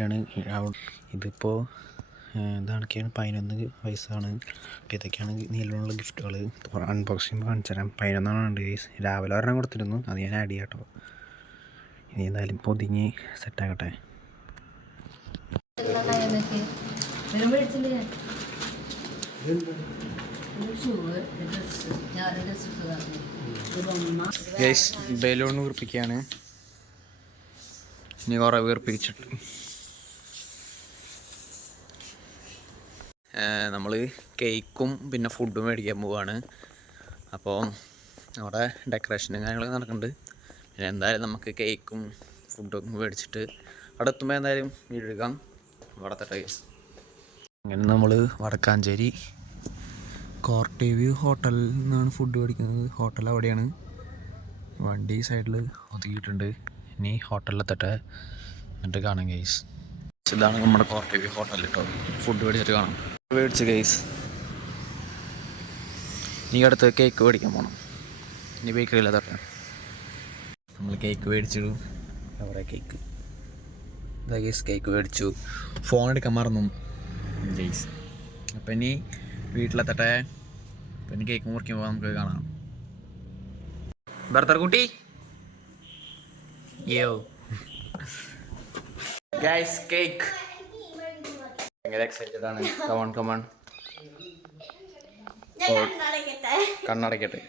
Birthday ആണ്. ഇതിപ്പോൾ ഇതാണൊക്കെയാണ് 11 വയസ്സാണ്. അപ്പോൾ ഇതൊക്കെയാണ് നീലുള്ള ഗിഫ്റ്റുകൾ. അൺബോക്സിങ് കാണിച്ചു തരാം. 11 ഉണ്ട് ഗൈസ്. രാവിലെ ഒരെണ്ണം കൊടുത്തിരുന്നു, അത് ഞാൻ ആഡ് ചെയ്യാം കേട്ടോ. ഇനി എന്തായാലും പൊതിഞ്ഞ് സെറ്റാക്കട്ടെ. Guys balloon വീർപ്പിക്കുകയാണ്. ഇനി കുറേ വീർപ്പിച്ചിട്ട് നമ്മൾ കേക്കും പിന്നെ ഫുഡും മേടിക്കാൻ പോവാണ്. അപ്പോൾ അവിടെ ഡെക്കറേഷനും കാര്യങ്ങളൊക്കെ നടക്കുന്നുണ്ട്. പിന്നെ എന്തായാലും നമുക്ക് കേക്കും ഫുഡൊക്കെ മേടിച്ചിട്ട് അവിടെ എത്തുമ്പോൾ എന്തായാലും വീടെടുക്കാം. അവിടത്തെ ഗൈസ് അങ്ങനെ നമ്മൾ വടക്കാഞ്ചേരി കോർട്ടേ വ്യൂ ഹോട്ടലിൽ നിന്നാണ് ഫുഡ് മേടിക്കുന്നത്. ഹോട്ടൽ അവിടെയാണ്. വണ്ടി സൈഡിൽ ഒതുക്കിയിട്ടുണ്ട്. ഇനി ഹോട്ടലിലെത്തട്ടെ, എന്നിട്ട് കാണാം ഗൈസ്. ഇതാണ് നമ്മുടെ കോർട്ടേ വ്യൂ ഹോട്ടൽ കേട്ടോ. ഫുഡ് മേടിച്ചിട്ട് കാണാം. മേടിച്ച് ഗൈസ്. ഇനി അടുത്ത് കേക്ക് മേടിക്കാൻ പോകണം. ഇനി ബേക്കറിയില്ല തട്ടെ. നമ്മൾ കേക്ക് മേടിച്ചു. അവിടെ കേക്ക് ഇതാ ഗൈസ്. കേക്ക് മേടിച്ചു. ഫോൺ എടുക്കാൻ മറന്നു ഗൈസ്. അപ്പം ഇനി വീട്ടിലെത്തട്ടെ. പിന്നെ കേക്ക് മുറിക്കുമ്പോൾ നമുക്ക് കാണാം. ബർത്തർ കുട്ടി യോ ഗൈസ് കേക്ക് ഭയങ്കര എക്സൈറ്റഡ് ആണ്. Come on come on. കണ്ണടക്കട്ടെ.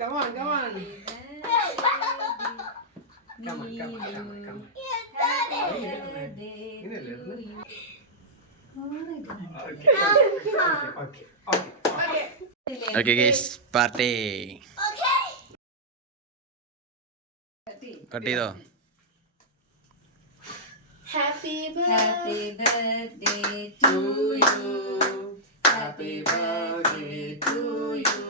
Come on, come on. Come on, come on, come on, come on. Okay. Okay guys, party. Cut ചെയ്തോ? Happy birthday to you. Happy birthday to you.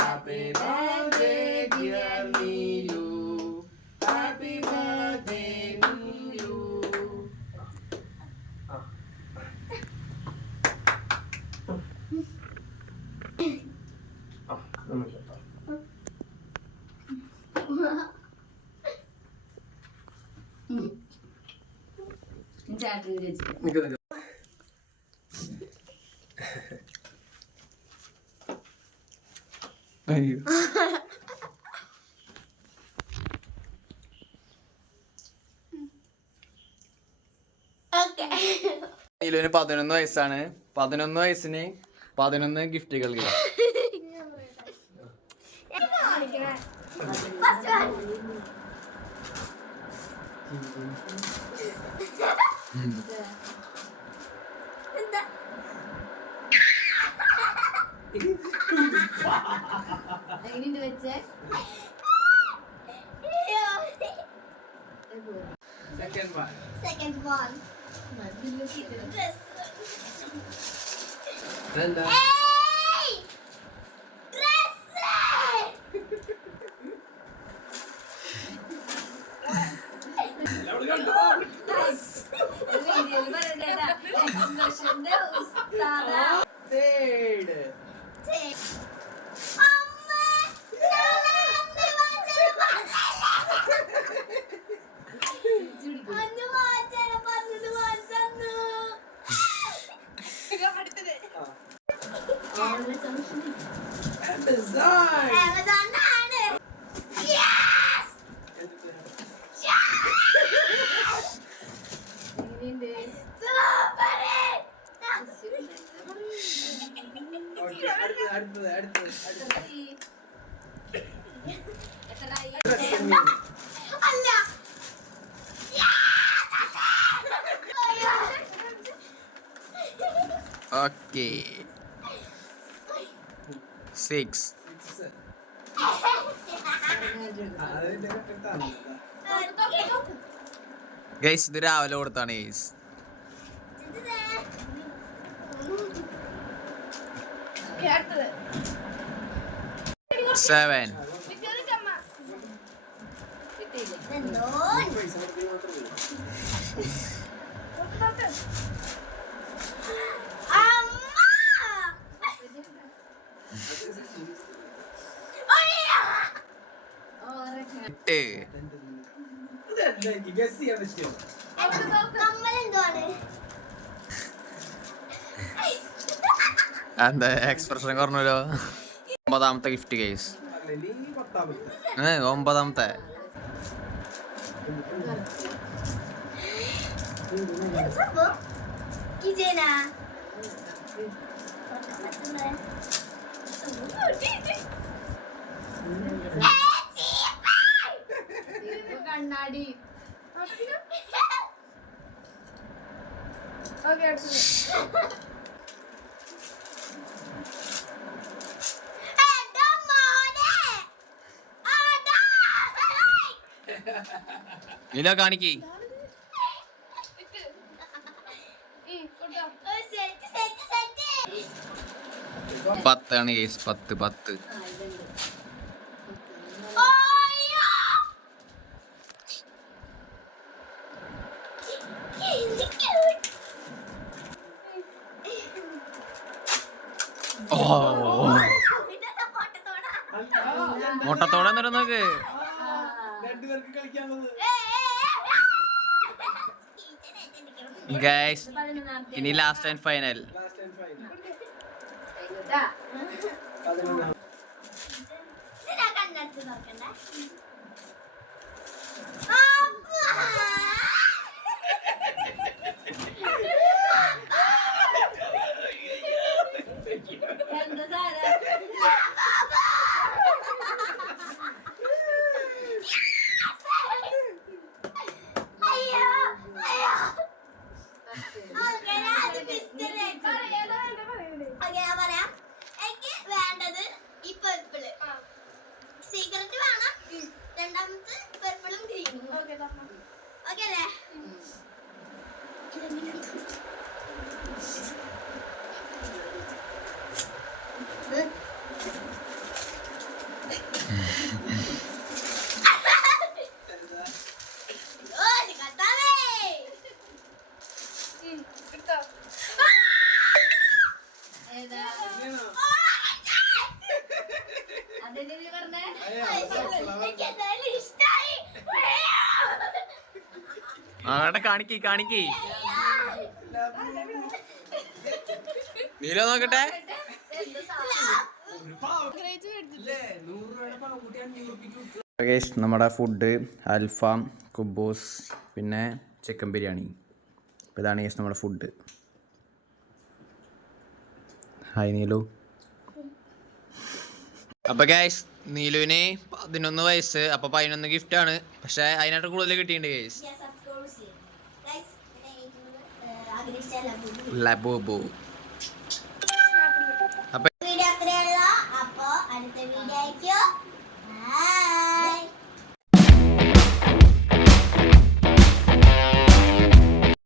Happy birthday dear Nilu. Happy birthday to you. നീലുവിന് 11 വയസ്സാണ്. 11 വയസ്സിന് 11 ഗിഫ്റ്റുകൾ. Second one. Then Hey! Dress! third. Amazon. Yes! Okay. 6. Guys ഇത് രാവിലെ കൊടുത്താണ് guys. 7. ഇട്ട് guess ചെയ്യാൻ പറ്റുമോ? നമ്മളെന്തുവാണ് എന്താ എക്സ്പ്രഷൻ കുറഞ്ഞല്ലോ. 9ാമത്തെ ഗിഫ്റ്റ് കേസ്. അല്ല, നീ 10ാമത്തെ. 9ാമത്തെ. സംഭവം കിജന കണ്ണാടി ഓക്കെ ഇല്ല കാണിക്ക്. 10 കേസ്. 10. ഓ മുട്ടത്തോടെ നിരം നോക്ക്. രണ്ടുപേർക്ക് കളിക്കാനുള്ളത്. ഗൈസ് ഇനി last and final. Last and final. 11ാമത്തെ. കണ്ണെടുത്ത് നോക്കണ്ടേ എന്താ പറയാം. എനിക്ക് വേണ്ടത് ഈ പർപ്പിള് സീക്രട്ട് വേണം. രണ്ടാമത്തെ പർപ്പിളും ഗ്രീനും. ഓക്കെ അല്ലേ? അവിടെ കാണിക്ക്. നീല നോക്കട്ടെ. ഇല്ലേ, 100 രൂപയുടെ പാവക്കുട്ടി 500 രൂപയ്ക്ക് വിട്ടു. ഗൈസ് നമ്മുടെ ഫുഡ് അൽഫാം, കുബൂസ്, പിന്നെ ചിക്കൻ ബിരിയാണി. അപ്പോൾ ഇതാണ് ഗൈസ് നമ്മുടെ ഫുഡ്. ഹായ് നീലു. അപ്പോൾ ഗൈസ് നീലുവിന് 11 വയസ്സ്. അപ്പോൾ 11 ഗിഫ്റ്റാണ്. പക്ഷേ അതിനായിട്ട് കൂടുതൽ കിട്ടിയിട്ടുണ്ട് ഗൈസ്. ലബൂബു. വീഡിയോ അത്രയുള്ള. അപ്പോ അടുത്ത വീഡിയോയ്ക്ക്